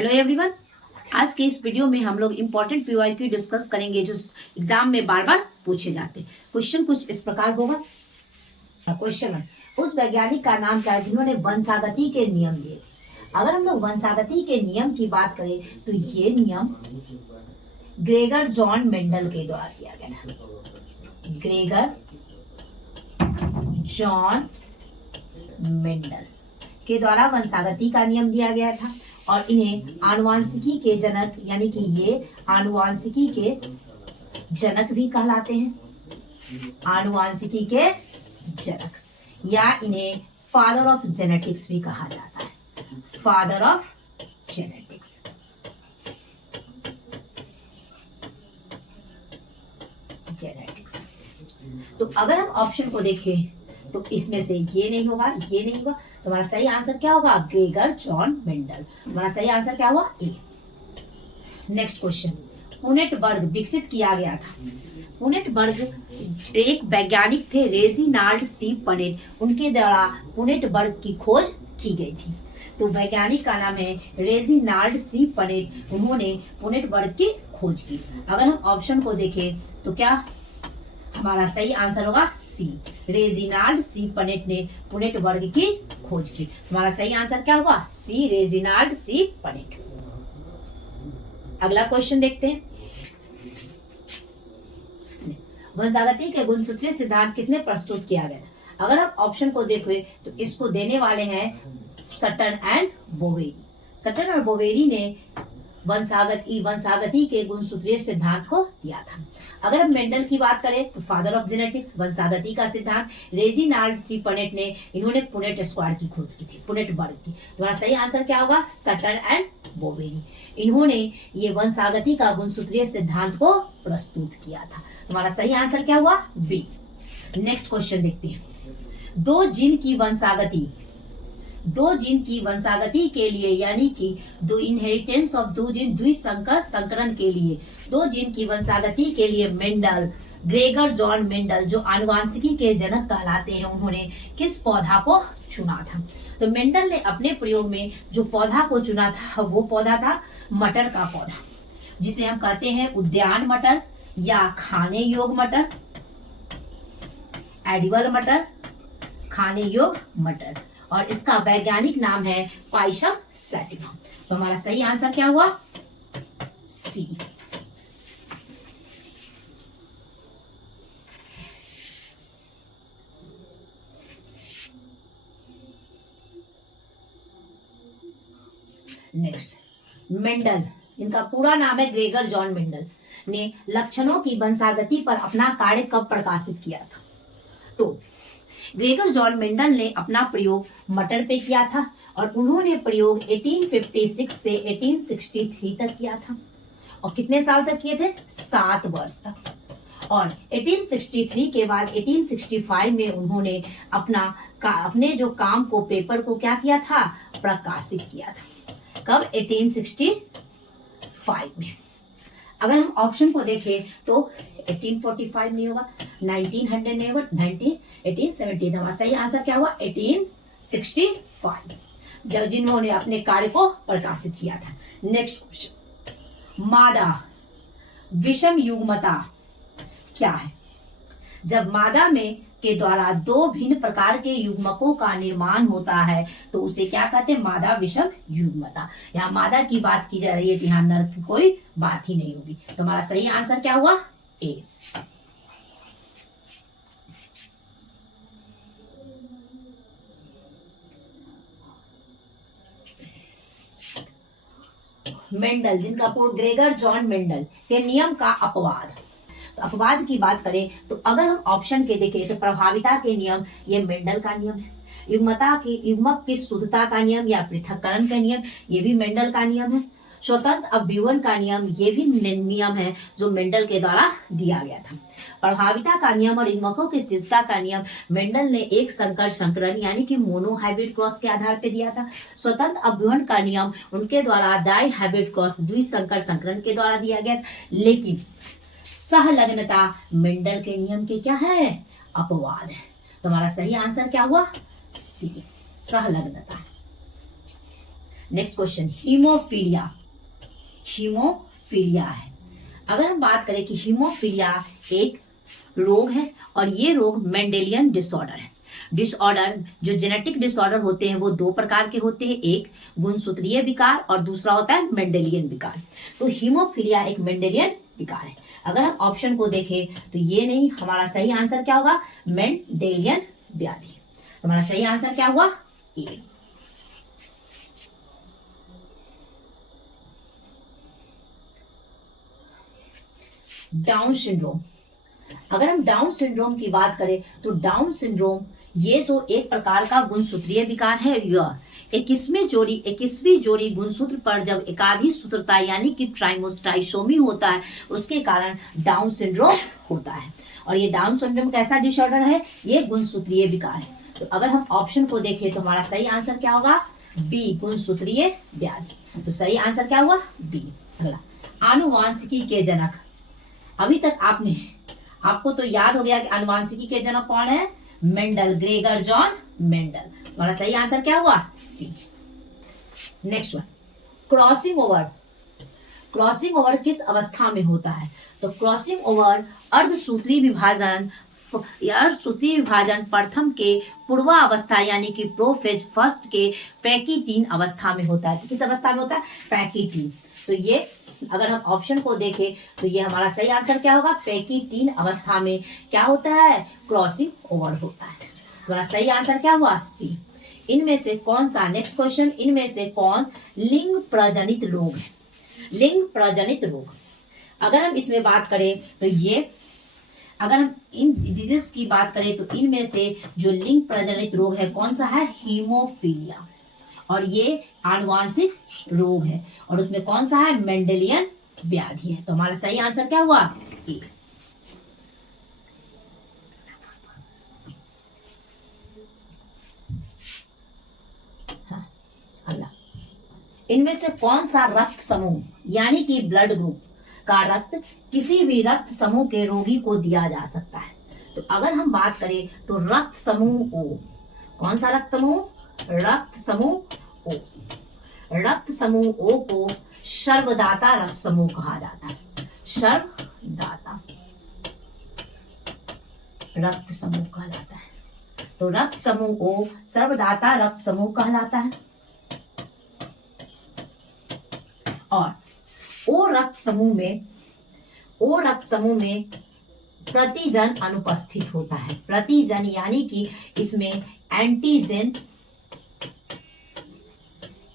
Hello everyone. आज के इस वीडियो में हम लोग इम्पोर्टेंट पीवाईक्यू डिस्कस करेंगे जो एग्जाम में बार बार पूछे जाते हैं। क्वेश्चन कुछ इस प्रकार होगा। क्वेश्चन 1, उस वैज्ञानिक का नाम क्या है जिन्होंने वंशागति के नियम दिए थे। अगर हम लोग वंशागति के नियम की बात करें तो ये नियम ग्रेगर जॉन मेंडल के द्वारा दिया गया था। ग्रेगर जॉन मेंडल के द्वारा वंशागति का नियम दिया गया था और इन्हें आनुवांशिकी के जनक यानी कि ये आनुवांशिकी के जनक भी कहलाते हैं। आनुवांशिकी के जनक या इन्हें फादर ऑफ जेनेटिक्स भी कहा जाता है। Father of genetics. जेनेटिक्स। तो अगर हम ऑप्शन को देखें तो इसमें से ये नहीं होगा, ये नहीं होगा, तो हमारा सही आंसर क्या होगा? Gregor John Mendel. हमारा सही आंसर क्या हुआ? ए। नेक्स्ट क्वेश्चन, पुनेटबर्ग विकसित किया गया था। पुनेटबर्ग एक वैज्ञानिक थे, रेजिनाल्ड सी पनेट, उनके द्वारा पुनेटबर्ग की खोज की गई थी। तो वैज्ञानिक का नाम है रेजिनाल्ड सी पनेट, उन्होंने पुनेटबर्ग की खोज की। अगर हम ऑप्शन को देखें तो क्या हमारा सही आंसर होगा? सी। रेजिनाल्ड सी पनेट ने पुनेटबर्ग की खोज की। हमारा सही आंसर क्या होगा? सी, रेजिनाल्ड सी पनेट। अगला क्वेश्चन देखते हैं। वंशागति के गुणसूत्रीय सिद्धांत किसने प्रस्तुत किया गया? अगर आप ऑप्शन को देखें तो इसको देने वाले हैं सटन एंड बोवेरी। सटन और बोवेरी ने वंशागति के गुणसूत्रीय सिद्धांत को दिया था। अगर हम मेंडल की बात करें तो फादर ऑफ जेनेटिक्स, वंशागति का सिद्धांत रेजिनाल्ड सी पनेट ने, इन्होंने पुनेट स्क्वाड की खोज की थी, पुनेटबर्ग की। तुम्हारा सही आंसर क्या होगा? सटन एंड बोवेरी, इन्होंने ये वंशागति का गुणसूत्रीय सिद्धांत को प्रस्तुत किया था। तुम्हारा सही आंसर क्या हुआ? बी। नेक्स्ट क्वेश्चन देखते हैं। दो जीन की वंशागति के लिए यानी कि दो इनहेरिटेंस ऑफ दो जीन द्विसंकर संकरण के लिए, दो जीन की वंशागति के लिए मेंडल, ग्रेगर जॉन मेंडल जो आनुवांशिकी के जनक कहलाते हैं, उन्होंने किस पौधा को चुना था? तो मेंडल ने अपने प्रयोग में जो पौधा को चुना था वो पौधा था मटर का पौधा, जिसे हम कहते हैं उद्यान मटर या खाने योग मटर, एडिबल मटर, खाने योग मटर, और इसका वैज्ञानिक नाम है पाइशम सैटिवम। तो हमारा सही आंसर क्या हुआ? सी। नेक्स्ट, मेंडल, इनका पूरा नाम है ग्रेगर जॉन मेंडल, ने लक्षणों की वंशागति पर अपना कार्य कब प्रकाशित किया था? तो ग्रेगर जॉन मेंडल ने अपना प्रयोग मटर पे किया था और उन्होंने प्रयोग 1856 से 1863 तक किया था। और कितने साल तक किए थे? 7 वर्ष तक। और 1863 के बाद 1865 में उन्होंने अपने जो काम को, पेपर को क्या किया था? प्रकाशित किया था। कब? 1865 में। अगर हम ऑप्शन को देखें तो 1845 नहीं होगा, 1900 नहीं होगा, 1870। हमारा सही आंसर क्या हुआ? 1865, जब जिन्होंने अपने कार्य को प्रकाशित किया था। नेक्स्ट क्वेश्चन, मादा विषम युग्मता क्या है? जब मादा में के द्वारा दो भिन्न प्रकार के युग्मकों का निर्माण होता है तो उसे क्या कहते हैं? मादा विषम युग्मता। यहाँ मादा की बात की जा रही है, यहाँ नर की कोई बात ही नहीं होगी। तो हमारा सही आंसर क्या हुआ? ए। मेंडल, जिनका पूर्ण ग्रेगर जॉन मेंडल के नियम का अपवाद। तो अपवाद की बात करें तो अगर हम ऑप्शन के देखें तो प्रभाविता के नियम, ये मेंडल का नियम है। युग्मक की शुद्धता का नियम या पृथक्करण का नियम, ये भी मेंडल का नियम है। स्वतंत्र अभ्युवन का नियम, ये भी नियम है जो मेंडल के द्वारा दिया गया था। प्रभाविता का नियम और युग्मकों की शुद्धता का नियम मेंडल ने एक संकर संकरण यानी कि मोनो हाइब्रिड क्रॉस के आधार पर दिया था। स्वतंत्र अभ्युवन का नियम उनके द्वारा डाई हाइब्रिड क्रॉस द्विसंकर संकरण के द्वारा दिया गया, लेकिन सहलग्नता मेंडल के नियम के क्या है? अपवाद है। तो हमारा सही आंसर क्या हुआ? सी, सहलग्नता। Next question, haemophilia. हीमोफीलिया है, अगर हम बात करें कि हीमोफीलिया एक रोग है और ये रोग मेंडेलियन डिसऑर्डर है। डिसऑर्डर जो जेनेटिक डिसऑर्डर होते हैं वो दो प्रकार के होते हैं, एक गुणसूत्रीय विकार और दूसरा होता है मेंडेलियन विकार। तो हीमोफीलिया एक मेंडेलियन विकार है। अगर हम ऑप्शन को देखें तो ये नहीं, हमारा सही आंसर क्या होगा, मेंडेलियन व्याधि। हमारा सही आंसर क्या हुआ, ए। डाउन सिंड्रोम, अगर हम डाउन सिंड्रोम की बात करें तो डाउन सिंड्रोम ये जो एक प्रकार का गुणसूत्रीय विकार है, यह 21वीं जोड़ी गुणसूत्र पर जब एकाधिक सूत्रता यानी कि ट्राइसोमी होता है उसके कारण डाउन सिंड्रोम होता है। और ये डाउन सिंड्रोम कैसा डिसऑर्डर है, ये गुणसूत्रीय विकार है। तो अगर हम ऑप्शन को देखें तो हमारा सही आंसर क्या होगा, बी, गुणसूत्रीय व्याधि। तो सही आंसर क्या हुआ, बी। अगला, आनुवांशिकी के जनक। अभी तक आपको तो याद हो गया कि आनुवांशिकी के जनक कौन है, मेंडल, ग्रेगर जॉन मेंडल। हमारा सही आंसर क्या हुआ, C. Next one, crossing over. Crossing over किस अवस्था में होता है, तो क्रॉसिंग ओवर अर्धसूत्री विभाजन प्रथम के पूर्वावस्था यानी कि प्रोफेज फर्स्ट के पैकीटीन अवस्था में होता है। तो किस अवस्था में होता है, पैकीटीन। तो ये अगर हम ऑप्शन को देखें तो ये हमारा सही आंसर क्या होगा, पैकीटीन अवस्था में क्या होता है, क्रॉसिंग ओवर होता है। हमारा सही आंसर क्या हुआ, सी। इनमें से कौन सा, नेक्स्ट क्वेश्चन, इनमें से कौन लिंग प्रजनित रोग है, लिंग प्रजनित रोग। अगर हम इसमें बात करें तो ये, अगर हम इन डिजीज की बात करें तो इनमें से जो लिंग प्रजनित रोग है कौन सा है, हीमोफीलिया। और ये आनुवांशिक रोग है और उसमें कौन सा है, मेंडेलियन व्याधि है। तो हमारा सही आंसर क्या हुआ, ए। हाँ, अगला, इनमें से कौन सा रक्त समूह यानी कि ब्लड ग्रुप का रक्त किसी भी रक्त समूह के रोगी को दिया जा सकता है। तो अगर हम बात करें तो रक्त समूह ओ, कौन सा रक्त समूह, रक्त समूह ओ। रक्त समूह ओ को सर्वदाता रक्त समूह कहा जाता है, सर्वदाता रक्त समूह कहलाता है। तो रक्त समूह ओ सर्वदाता रक्त समूह कहलाता है। और ओ रक्त समूह में प्रतिजन अनुपस्थित होता है। प्रतिजन यानी कि इसमें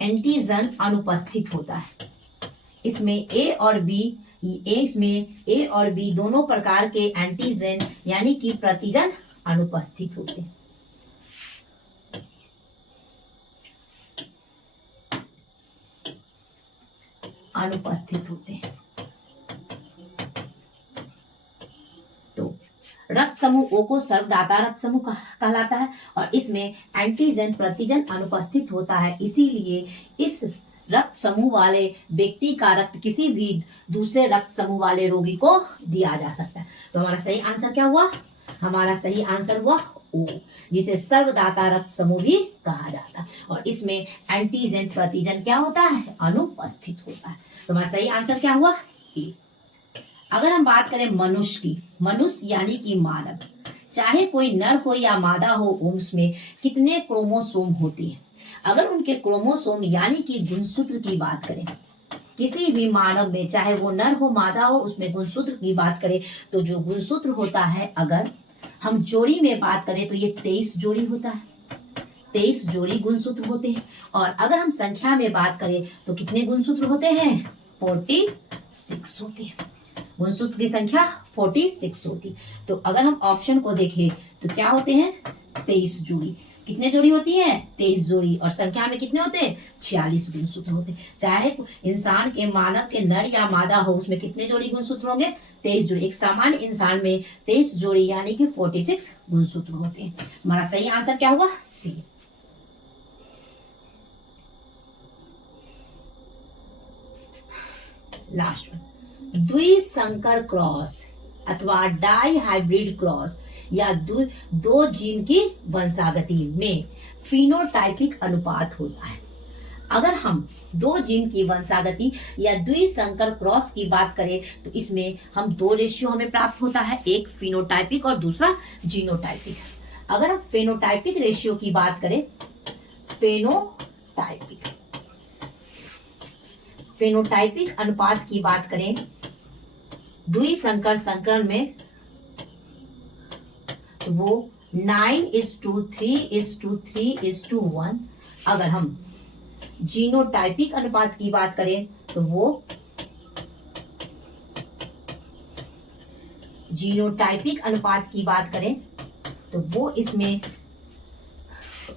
एंटीजन अनुपस्थित होता है। इसमें ए और बी दोनों प्रकार के एंटीजन यानी कि प्रतिजन अनुपस्थित होते हैं। तो रक्त समूह ओ को सर्वदाता रक्त समूह कहलाता है और इसमें एंटीजन प्रतिजन अनुपस्थित होता है, इसीलिए इस रक्त समूह वाले व्यक्ति का रक्त किसी भी दूसरे रक्त समूह वाले रोगी को दिया जा सकता है। तो हमारा सही आंसर क्या हुआ, हमारा सही आंसर हुआ ओ, जिसे सर्वदाता रक्त समूह भी कहा जाता है और इसमें एंटीजन प्रतिजन क्या होता है, अनुपस्थित होता है। तो हमारा सही आंसर क्या हुआ, ए। अगर हम बात करें मनुष्य की, मनुष्य यानी कि मानव, चाहे कोई नर हो या मादा हो, उसमें कितने क्रोमोसोम होते हैं। अगर उनके क्रोमोसोम यानी कि गुणसूत्र की बात करें, किसी भी मानव में चाहे वो नर हो मादा हो, उसमें गुणसूत्र की बात करें तो जो गुणसूत्र होता है, अगर हम जोड़ी में बात करें तो ये 23 जोड़ी होता है, 23 जोड़ी गुणसूत्र होते हैं। और अगर हम संख्या में बात करें तो कितने गुणसूत्र होते हैं, 46 होते हैं। गुणसूत्र की संख्या 46 होती। तो अगर हम ऑप्शन को देखें तो क्या होते हैं, 23 जोड़ी। कितने जोड़ी होती है, 23 जोड़ी। और संख्या में कितने होते हैं, 46 गुणसूत्र होते हैं। चाहे इंसान के, मानव के नर या मादा हो, उसमें कितने जोड़ी गुणसूत्र होंगे, 23 जोड़ी। एक सामान्य इंसान में 23 जोड़ी यानी कि 46 गुणसूत्र होते हैं। हमारा सही आंसर क्या होगा, सी। लास्ट वन, द्विसंकर क्रॉस अथवा डाई हाइब्रिड क्रॉस या दो जीन की वंशागति में फिनोटाइपिक अनुपात होता है। अगर हम दो जीन की वंशागति या द्विसंकर क्रॉस की बात करें तो इसमें हम दो रेशियो हमें प्राप्त होता है, एक फिनोटाइपिक और दूसरा जीनोटाइपिक। अगर हम फेनोटाइपिक रेशियो की बात करें, फेनोटाइपिक अनुपात की बात करें द्विसंकर संकरण में तो वो 9:3:3:1। अगर हम जीनोटाइपिक अनुपात की बात करें तो वो जीनोटाइपिक अनुपात की बात करें तो वो इसमें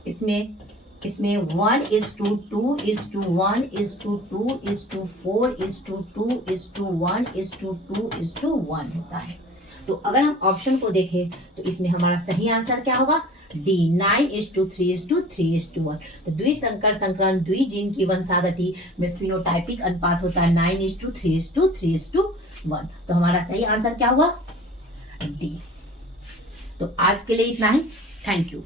1:2:1:2:4:2:1:1 होता है। तो अगर हम ऑप्शन को देखें तो इसमें हमारा सही आंसर क्या होगा, डी 9:3:3:1। तो द्विसंकर संकरण द्विजीन की वंशागति में फिनोटाइपिक अनुपात होता है 9:3:3:1। तो हमारा सही आंसर क्या हुआ, डी। तो आज के लिए इतना ही। Thank you.